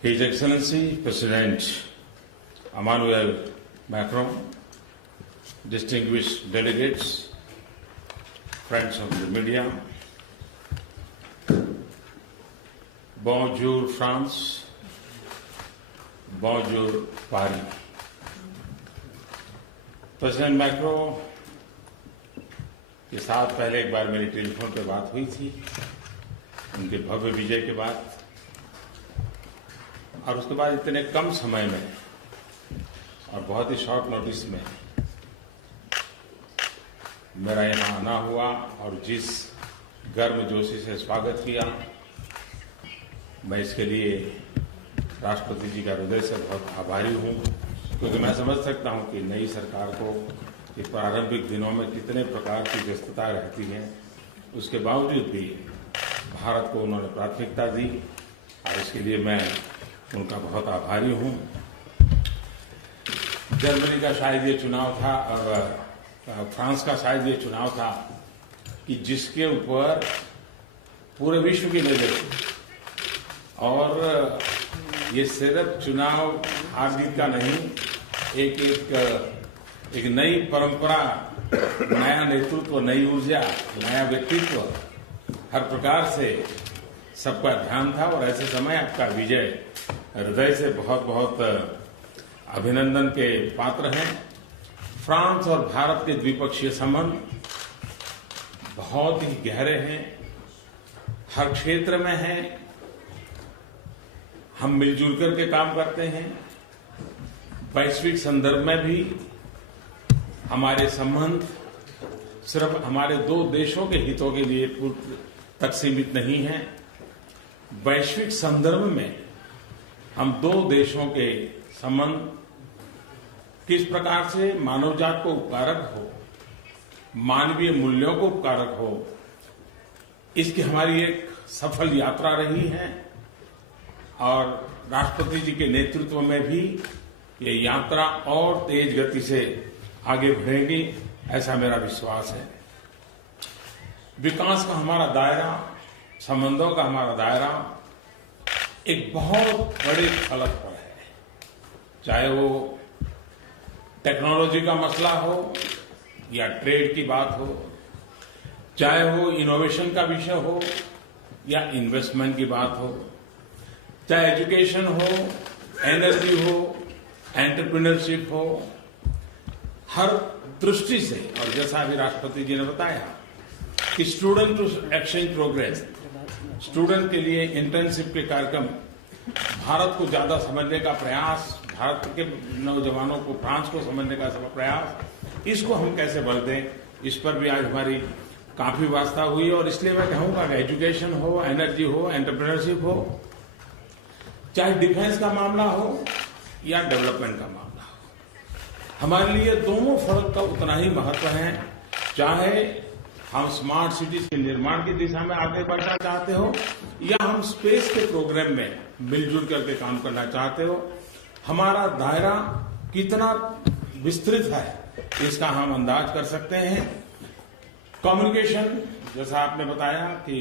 His Excellency President Emmanuel Macron, distinguished delegates, friends of the media, bonjour France, bonjour Paris. President macro के साथ पहले एक बार मेरी telephone पर बात हुई थी उनके भव्य विजय के बाद, और उसके बाद इतने कम समय में और बहुत ही शॉर्ट नोटिस में मेरा यहाँ आना हुआ और जिस गर्मजोशी से स्वागत किया, मैं इसके लिए राष्ट्रपति जी का हृदय से बहुत आभारी हूँ, क्योंकि मैं समझ सकता हूँ कि नई सरकार को ये प्रारंभिक दिनों में कितने प्रकार की व्यस्तता रहती है, उसके बावजूद भी भारत को उन्होंने प्राथमिकता दी और इसके लिए मैं उनका बहुत आभारी हूँ। जर्मनी का शायद ये चुनाव था और फ्रांस का शायद ये चुनाव था कि जिसके ऊपर पूरे विश्व की नजर थी, और ये सिर्फ चुनाव हार जीत का नहीं, एक नई परंपरा, नया नेतृत्व, नई ऊर्जा, नया व्यक्तित्व, हर प्रकार से सबका ध्यान था। और ऐसे समय आपका विजय हृदय से बहुत बहुत अभिनंदन के पात्र हैं। फ्रांस और भारत के द्विपक्षीय संबंध बहुत ही गहरे हैं, हर क्षेत्र में हैं। हम मिलजुल करके काम करते हैं। वैश्विक संदर्भ में भी हमारे संबंध सिर्फ हमारे दो देशों के हितों के लिए तक सीमित नहीं है। वैश्विक संदर्भ में हम दो देशों के संबंध किस प्रकार से मानवजात को उपकारक हो, मानवीय मूल्यों को उपकारक हो, इसकी हमारी एक सफल यात्रा रही है। और राष्ट्रपति जी के नेतृत्व में भी ये यात्रा और तेज गति से आगे बढ़ेगी, ऐसा मेरा विश्वास है। विकास का हमारा दायरा, संबंधों का हमारा दायरा एक बहुत बड़े फलक पर है, चाहे वो टेक्नोलॉजी का मसला हो या ट्रेड की बात हो, चाहे वो इनोवेशन का विषय हो या इन्वेस्टमेंट की बात हो, चाहे एजुकेशन हो, एनर्जी हो, एंटरप्रेन्योरशिप हो, हर दृष्टि से। और जैसा अभी राष्ट्रपति जी ने बताया कि student to exchange progress, student के लिए इंटर्नशिप के कार्यक्रम, भारत को ज्यादा समझने का प्रयास, भारत के नौजवानों को फ्रांस को समझने का प्रयास, इसको हम कैसे बल दें, इस पर भी आज हमारी काफी वास्ता हुई। और इसलिए मैं कहूंगा कि एजुकेशन हो, एनर्जी हो, एंटरप्रेन्योरशिप हो, चाहे डिफेंस का मामला हो या डेवलपमेंट का मामला हो, हमारे लिए दोनों फर्क का उतना ही महत्व है। चाहे हम स्मार्ट सिटीज के निर्माण की दिशा में आगे बढ़ना चाहते हो या हम स्पेस के प्रोग्राम में मिलजुल करके काम करना चाहते हो, हमारा दायरा कितना विस्तृत है इसका हम अंदाज कर सकते हैं। कम्युनिकेशन, जैसा आपने बताया कि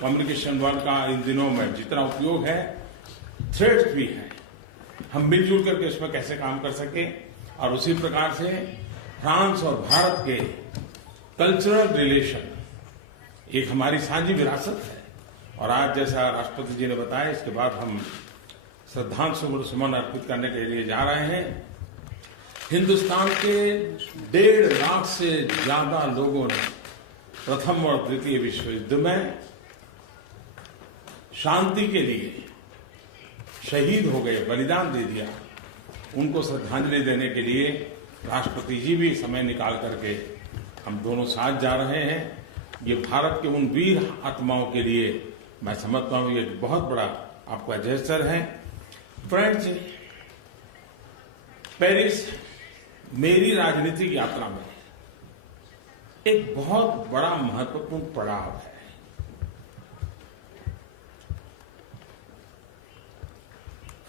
कम्युनिकेशन वर्ड का इन दिनों में जितना उपयोग है, थ्रेड्स भी है, हम मिलजुल करके इसमें कैसे काम कर सके। और उसी प्रकार से फ्रांस और भारत के कल्चरल रिलेशन एक हमारी साझी विरासत है। और आज जैसा राष्ट्रपति जी ने बताया, इसके बाद हम श्रद्धांजलि सुमन अर्पित करने के लिए जा रहे हैं। हिंदुस्तान के 1.5 लाख से ज्यादा लोगों ने प्रथम और द्वितीय विश्व युद्ध में शांति के लिए शहीद हो गए, बलिदान दे दिया, उनको श्रद्धांजलि देने के लिए राष्ट्रपति जी भी समय निकाल करके हम दोनों साथ जा रहे हैं। ये भारत के उन वीर आत्माओं के लिए मैं समझता हूं ये बहुत बड़ा आपका जेस्चर है। फ्रेंड्स, पेरिस मेरी राजनीतिक यात्रा में एक बहुत बड़ा महत्वपूर्ण पड़ाव है।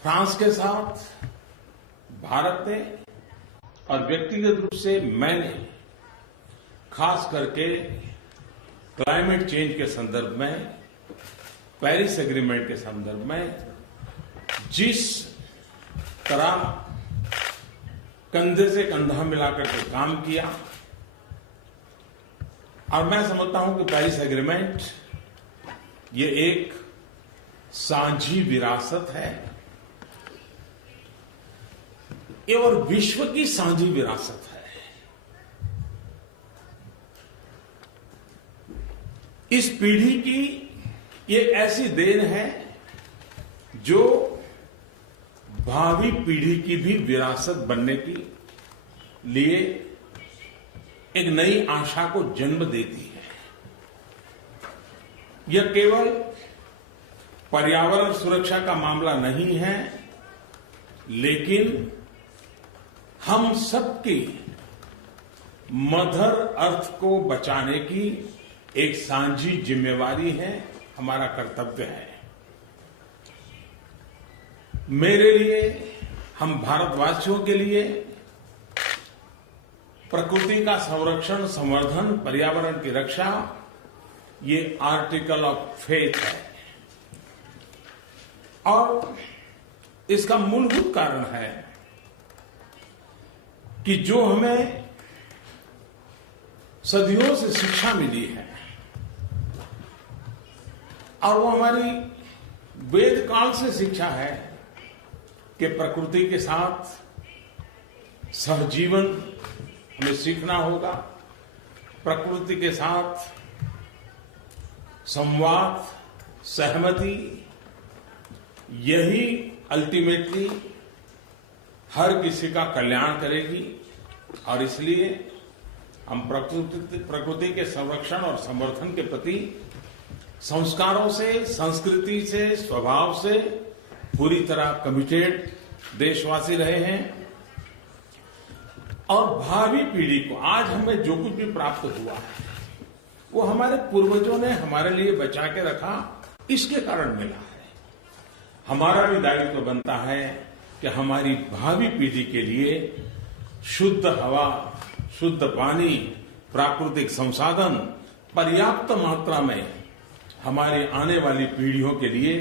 फ्रांस के साथ भारत ने और व्यक्तिगत रूप से मैंने खास करके क्लाइमेट चेंज के संदर्भ में, पेरिस एग्रीमेंट के संदर्भ में जिस तरह कंधे से कंधा मिलाकर के काम किया, और मैं समझता हूं कि पेरिस एग्रीमेंट ये एक साझी विरासत है, ये और विश्व की साझी विरासत है। इस पीढ़ी की ये ऐसी देन है जो भावी पीढ़ी की भी विरासत बनने के लिए एक नई आशा को जन्म देती है। यह केवल पर्यावरण सुरक्षा का मामला नहीं है, लेकिन हम सबकी मदर अर्थ को बचाने की एक साझी जिम्मेवारी है, हमारा कर्तव्य है। मेरे लिए, हम भारतवासियों के लिए प्रकृति का संरक्षण, संवर्धन, पर्यावरण की रक्षा ये आर्टिकल ऑफ फेथ है, और इसका मूलभूत कारण है कि जो हमें सदियों से शिक्षा मिली है, और वो हमारी वेद काल से शिक्षा है कि प्रकृति के साथ सहजीवन हमें सीखना होगा, प्रकृति के साथ संवाद, सहमति, यही अल्टीमेटली हर किसी का कल्याण करेगी। और इसलिए हम प्रकृति के संरक्षण और संवर्धन के प्रति संस्कारों से, संस्कृति से, स्वभाव से पूरी तरह कमिटेड देशवासी रहे हैं। और भावी पीढ़ी को आज हमें जो कुछ भी प्राप्त हुआ है वो हमारे पूर्वजों ने हमारे लिए बचा के रखा, इसके कारण मिला है। हमारा भी दायित्व बनता है कि हमारी भावी पीढ़ी के लिए शुद्ध हवा, शुद्ध पानी, प्राकृतिक संसाधन पर्याप्त मात्रा में हमारी आने वाली पीढ़ियों के लिए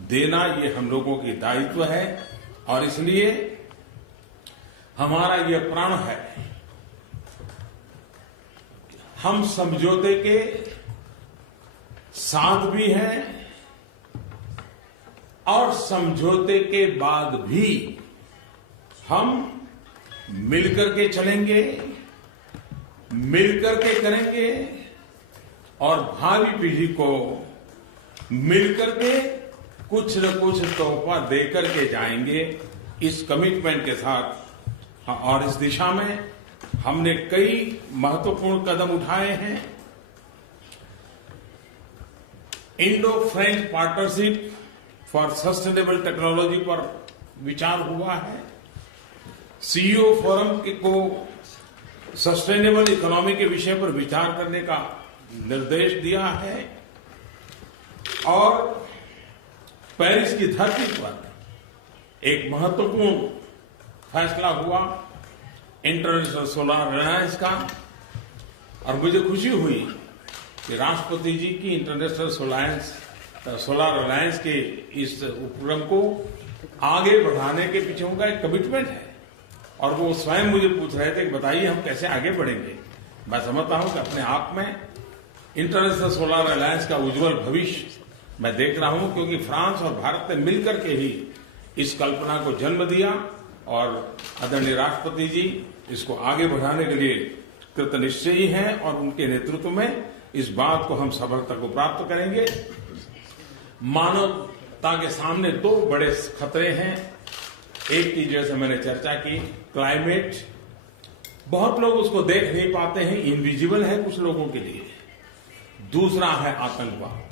देना, ये हम लोगों की दायित्व है। और इसलिए हमारा ये प्रण है, हम समझौते के साथ भी हैं और समझौते के बाद भी हम मिलकर के चलेंगे, मिलकर के करेंगे, और भावी पीढ़ी को मिलकर के कुछ न कुछ तोहफा देकर के जाएंगे, इस कमिटमेंट के साथ। और इस दिशा में हमने कई महत्वपूर्ण कदम उठाए हैं। Indo French partnership for sustainable technology पर विचार हुआ है। सीईओ फोरम को सस्टेनेबल इकोनॉमी के विषय पर विचार करने का निर्देश दिया है। और पेरिस की धरती पर एक महत्वपूर्ण फैसला हुआ इंटरनेशनल सोलर अलायंस का, और मुझे खुशी हुई कि राष्ट्रपति जी की इंटरनेशनल सोलर अलायंस के इस उपक्रम को आगे बढ़ाने के पीछे उनका एक कमिटमेंट है। और वो स्वयं मुझे पूछ रहे थे कि बताइए हम कैसे आगे बढ़ेंगे। मैं समझता हूं कि अपने आप में इंटरनेशनल सोलर अलायंस का उज्जवल भविष्य मैं देख रहा हूं, क्योंकि फ्रांस और भारत ने मिलकर के ही इस कल्पना को जन्म दिया, और आदरणीय राष्ट्रपति जी इसको आगे बढ़ाने के लिए कृतनिश्चयी हैं, और उनके नेतृत्व में इस बात को हम सफलता को प्राप्त करेंगे। मानवता के सामने दो बड़े खतरे हैं। एक की जैसे मैंने चर्चा की, क्लाइमेट, बहुत लोग उसको देख नहीं पाते हैं, इनविजिबल है कुछ लोगों के लिए। दूसरा है आतंकवाद।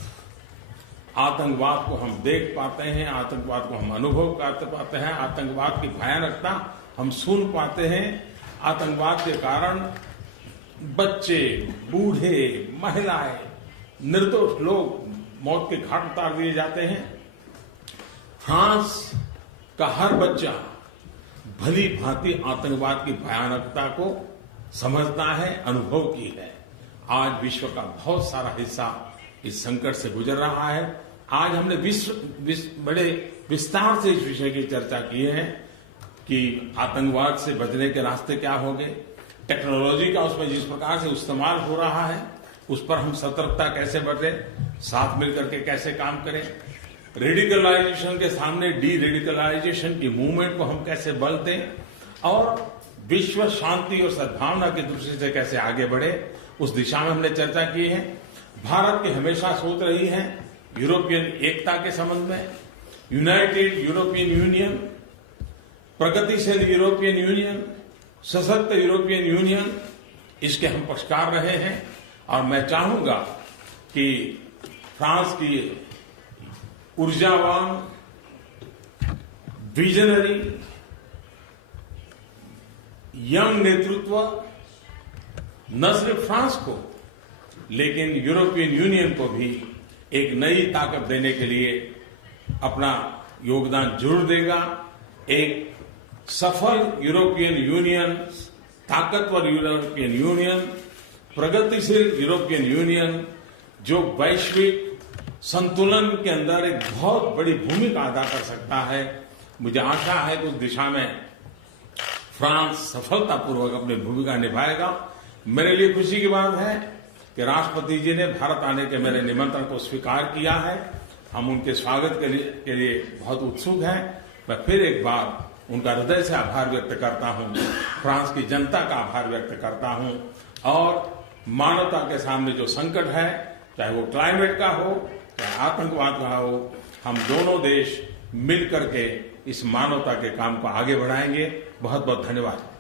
आतंकवाद को हम देख पाते हैं, आतंकवाद को हम अनुभव कर पाते हैं, आतंकवाद की भयानकता हम सुन पाते हैं। आतंकवाद के कारण बच्चे, बूढ़े, महिलाएं, निर्दोष लोग मौत के घाट उतार दिए जाते हैं। फ्रांस का हर बच्चा भली भांति आतंकवाद की भयानकता को समझता है, अनुभव की है। आज विश्व का बहुत सारा हिस्सा इस संकट से गुजर रहा है, आज हमने बड़े विस्तार से इस विषय की चर्चा की है कि आतंकवाद से बचने के रास्ते क्या होंगे, टेक्नोलॉजी का उसमें जिस प्रकार से इस्तेमाल हो रहा है उस पर हम सतर्कता कैसे बरतें, साथ मिलकर के कैसे काम करें, रेडिकलाइजेशन के सामने डी रेडिकलाइजेशन की मूवमेंट को हम कैसे बल दें और विश्व शांति और सद्भावना की दृष्टि से कैसे आगे बढ़े, उस दिशा में हमने चर्चा की है। भारत की हमेशा सोच रही है यूरोपियन एकता के संबंध में, यूनाइटेड यूरोपियन यूनियन, प्रगतिशील यूरोपियन यूनियन, सशक्त यूरोपियन यूनियन, इसके हम पक्षकार रहे हैं। और मैं चाहूंगा कि फ्रांस की ऊर्जावान, विजनरी, यंग नेतृत्व न सिर्फ फ्रांस को लेकिन यूरोपियन यूनियन को भी एक नई ताकत देने के लिए अपना योगदान जरूर देगा। एक सफल यूरोपियन यूनियन, ताकतवर यूरोपियन यूनियन, प्रगतिशील यूरोपियन यूनियन जो वैश्विक संतुलन के अंदर एक बहुत बड़ी भूमिका अदा कर सकता है। मुझे आशा है कि उस दिशा में फ्रांस सफलतापूर्वक अपनी भूमिका निभाएगा। मेरे लिए खुशी की बात है कि राष्ट्रपति जी ने भारत आने के मेरे निमंत्रण को स्वीकार किया है। हम उनके स्वागत के लिए बहुत उत्सुक हैं। मैं फिर एक बार उनका हृदय से आभार व्यक्त करता हूं, फ्रांस की जनता का आभार व्यक्त करता हूं और मानवता के सामने जो संकट है, चाहे वो क्लाइमेट का हो, चाहे आतंकवाद का हो, हम दोनों देश मिल करके इस मानवता के काम को आगे बढ़ाएंगे। बहुत बहुत धन्यवाद।